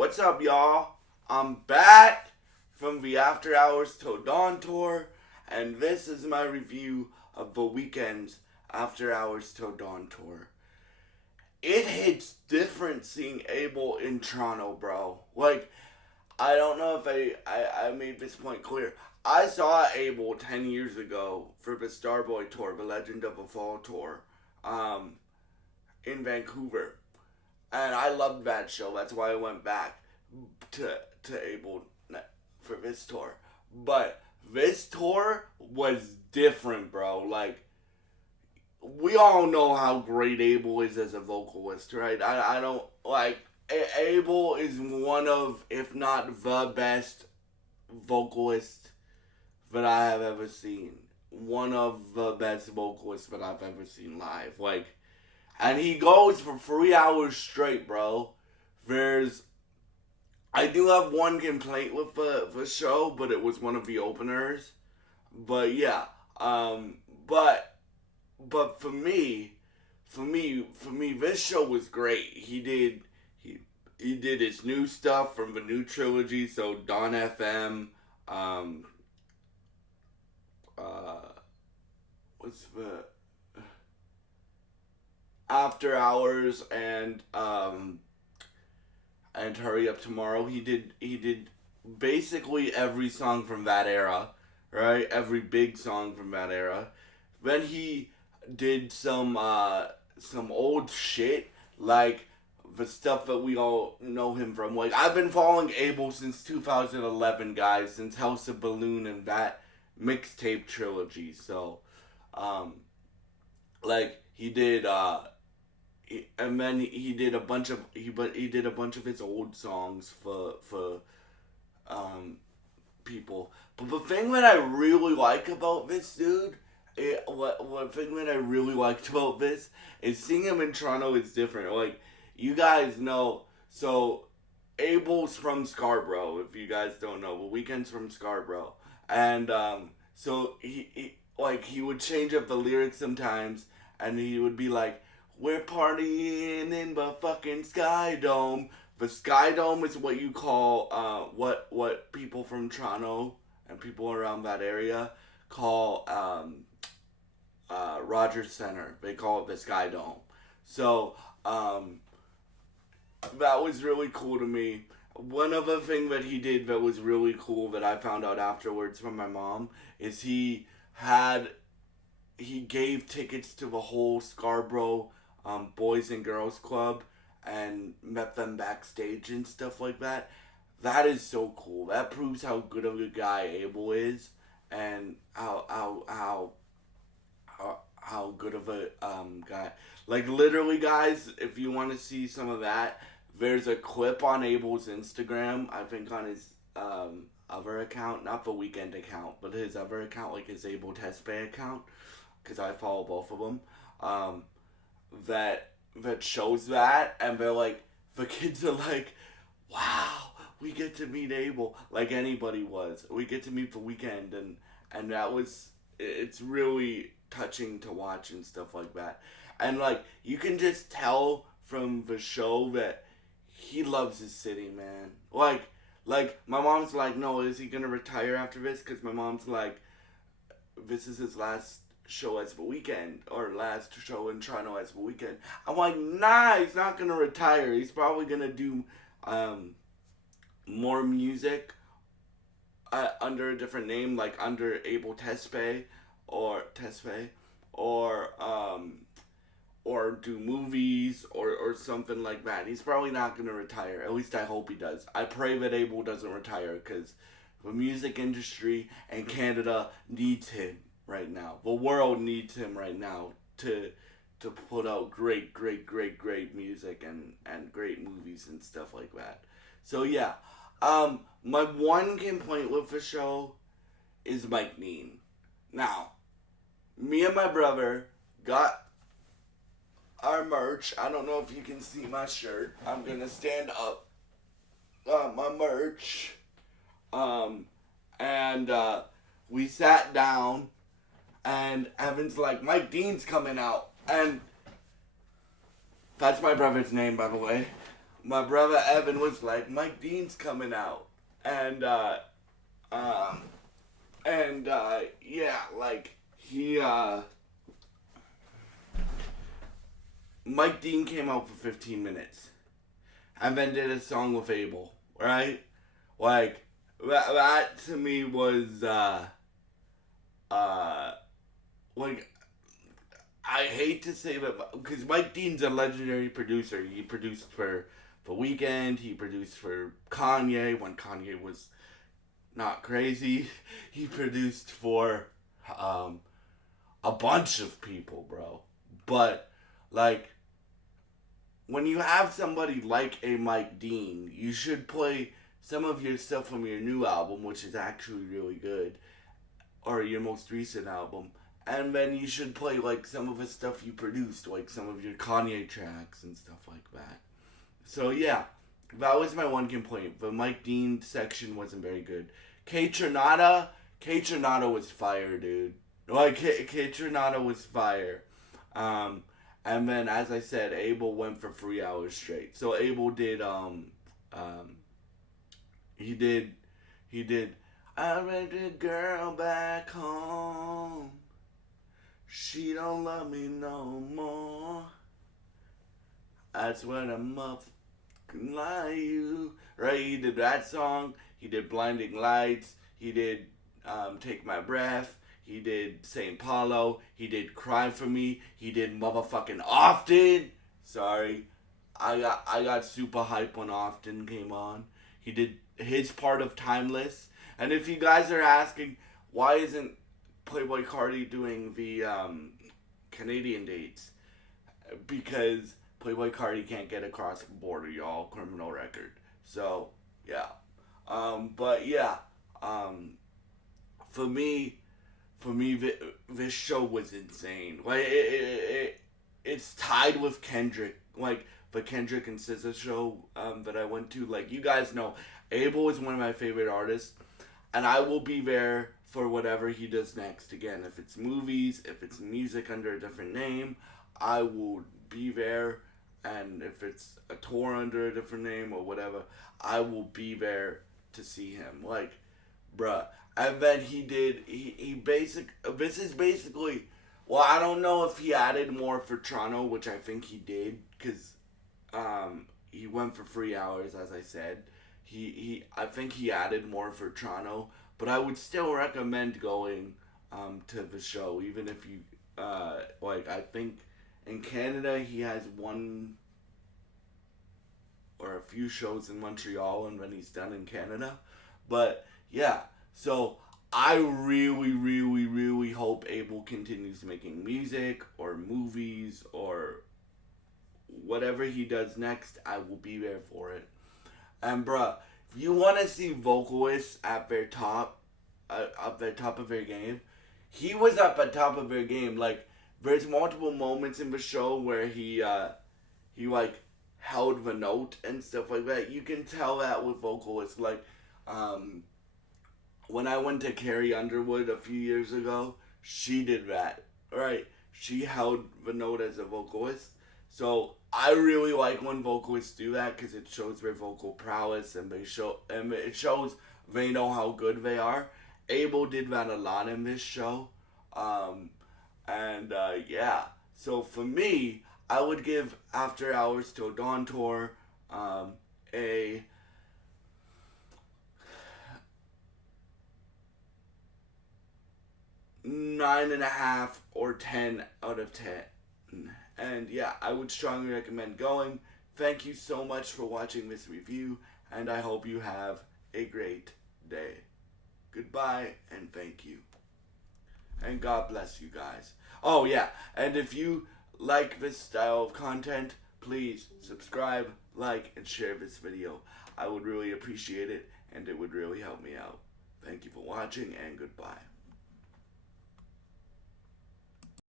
What's up, y'all? I'm back from the After Hours Till Dawn tour, and this is my review of the Weeknd's After Hours Till Dawn tour. It hits different seeing Abel in Toronto, bro. Like, I don't know if I made this point clear. I saw Abel 10 years ago for the Starboy tour, the Legend of the Fall tour, in Vancouver. And I loved that show. That's why I went back to Abel for this tour. But this tour was different, bro. Like, we all know how great Abel is as a vocalist, right? I don't, like, Abel is one of, if not the best vocalist that I have ever seen. One of the best vocalists that I've ever seen live. Like, and he goes for 3 hours straight, bro. I do have one complaint with the show, but it was one of the openers. But yeah, but for me, this show was great. He did his new stuff from the new trilogy, so Dawn FM, what's the After Hours and Hurry Up Tomorrow. He did basically every song from that era, right? Every big song from that era. Then he did some old shit, like the stuff that we all know him from. Like, I've been following Abel since 2011, guys, since House of Balloon and that mixtape trilogy. So, like, he did and then he did a bunch of his old songs for people. But the thing that I really like about this dude, what thing that I really liked about this is seeing him in Toronto is different. Like, you guys know, so Abel's from Scarborough. If you guys don't know, the Weeknd's from Scarborough, and so he would change up the lyrics sometimes, and he would be like, "We're partying in the fucking Sky Dome." The Sky Dome is what you call what people from Toronto and people around that area call Rogers Center. They call it the Sky Dome. So that was really cool to me. One other thing that he did that was really cool that I found out afterwards from my mom is he gave tickets to the whole Scarborough Boys and Girls Club and met them backstage and stuff like that. That is so cool. That proves how good of a guy Abel is, and how good of a guy. Like, literally, guys, if you want to see some of that, there's a clip on Abel's Instagram. I think on his other account, not the Weeknd account, but his other account, like his Abel Tesfaye account, because I follow both of them. That shows that, and they're like, the kids are like, wow, we get to meet Abel, like anybody was. We get to meet the Weeknd, and that was, it's really touching to watch and stuff like that. And like, you can just tell from the show that he loves his city, man. Like my mom's like, no, is he gonna retire after this? Because my mom's like, this is his last show as the Weeknd, or last show in Toronto as the Weeknd. I'm like, nah, he's not gonna retire. He's probably gonna do more music under a different name, like under Abel Tesfaye or or do movies or something like that. He's probably not gonna retire. At least I hope he does. I pray that Abel doesn't retire, because the music industry and Canada needs him right now. The world needs him right now to put out great music and great movies and stuff like that. So yeah, my one complaint with the show is Mike Dean. Now, me and my brother got our merch. I don't know if you can see my shirt. I'm gonna stand up. My merch. And we sat down, and Evan's like, Mike Dean's coming out. And that's my brother's name, by the way. my brother Evan was like, Mike Dean's coming out, and um, yeah, like he Mike Dean came out for 15 minutes, and then did a song with Abel, right? Like that to me was uh like I hate to say that because Mike Dean's a legendary producer. He produced for Weeknd. He produced for Kanye when Kanye was not crazy. He produced for um, a bunch of people, bro. But like when you have somebody like a Mike Dean, you should play some of your stuff from your new album, which is actually really good, or your most recent album, and then you should play like some of the stuff you produced, like some of your Kanye tracks and stuff like that. So yeah, that was my one complaint. The Mike Dean section wasn't very good. K Tronada was fire, dude. Like K Tronada was fire. Um, and then as I said, Abel went for 3 hours straight. So Abel did um he did he did I read a girl back home. She don't love me no more. That's when I'm up like you. Right? He did that song. He did Blinding Lights. He did Take My Breath. He did St. Paulo. He did Cry for Me. He did motherfucking Often. Sorry. I got super hype when Often came on. He did his part of Timeless. And if you guys are asking, why isn't Playboy Cardi doing the Canadian dates? Because Playboy Cardi can't get across the border, y'all. Criminal record. So, yeah. But yeah. Um, for me, this show was insane. Like it's tied with Kendrick. Like the Kendrick and SZA show that I went to. Like you guys know, Abel is one of my favorite artists, and I will be there for whatever he does next. Again, if it's movies, if it's music under a different name, I will be there. And if it's a tour under a different name or whatever, I will be there to see him. Like, bruh. And then he this is basically, well, I don't know if he added more for Toronto, which I think he did, because he went for 3 hours, as I said. I think he added more for Toronto, but I would still recommend going to the show, even if you, like, I think in Canada he has one or a few shows in Montreal, and then he's done in Canada. But yeah, so I really, really, really hope Abel continues making music or movies or whatever he does next. I will be there for it. And bruh, if you want to see vocalists at their top of their game, he was up at top of their game. Like there's multiple moments in the show where he like held the note and stuff like that. You can tell that with vocalists. Like when I went to Carrie Underwood a few years ago, she did that. Right? She held the note as a vocalist. So I really like when vocalists do that because it shows their vocal prowess and it shows they know how good they are. Abel did that a lot in this show, yeah. So for me, I would give After Hours Till Dawn Tour a 9.5 or 10 out of 10. And yeah, I would strongly recommend going. Thank you so much for watching this review, and I hope you have a great day. Goodbye, and thank you. And God bless you guys. Oh yeah, and if you like this style of content, please subscribe, like, and share this video. I would really appreciate it, and it would really help me out. Thank you for watching, and goodbye.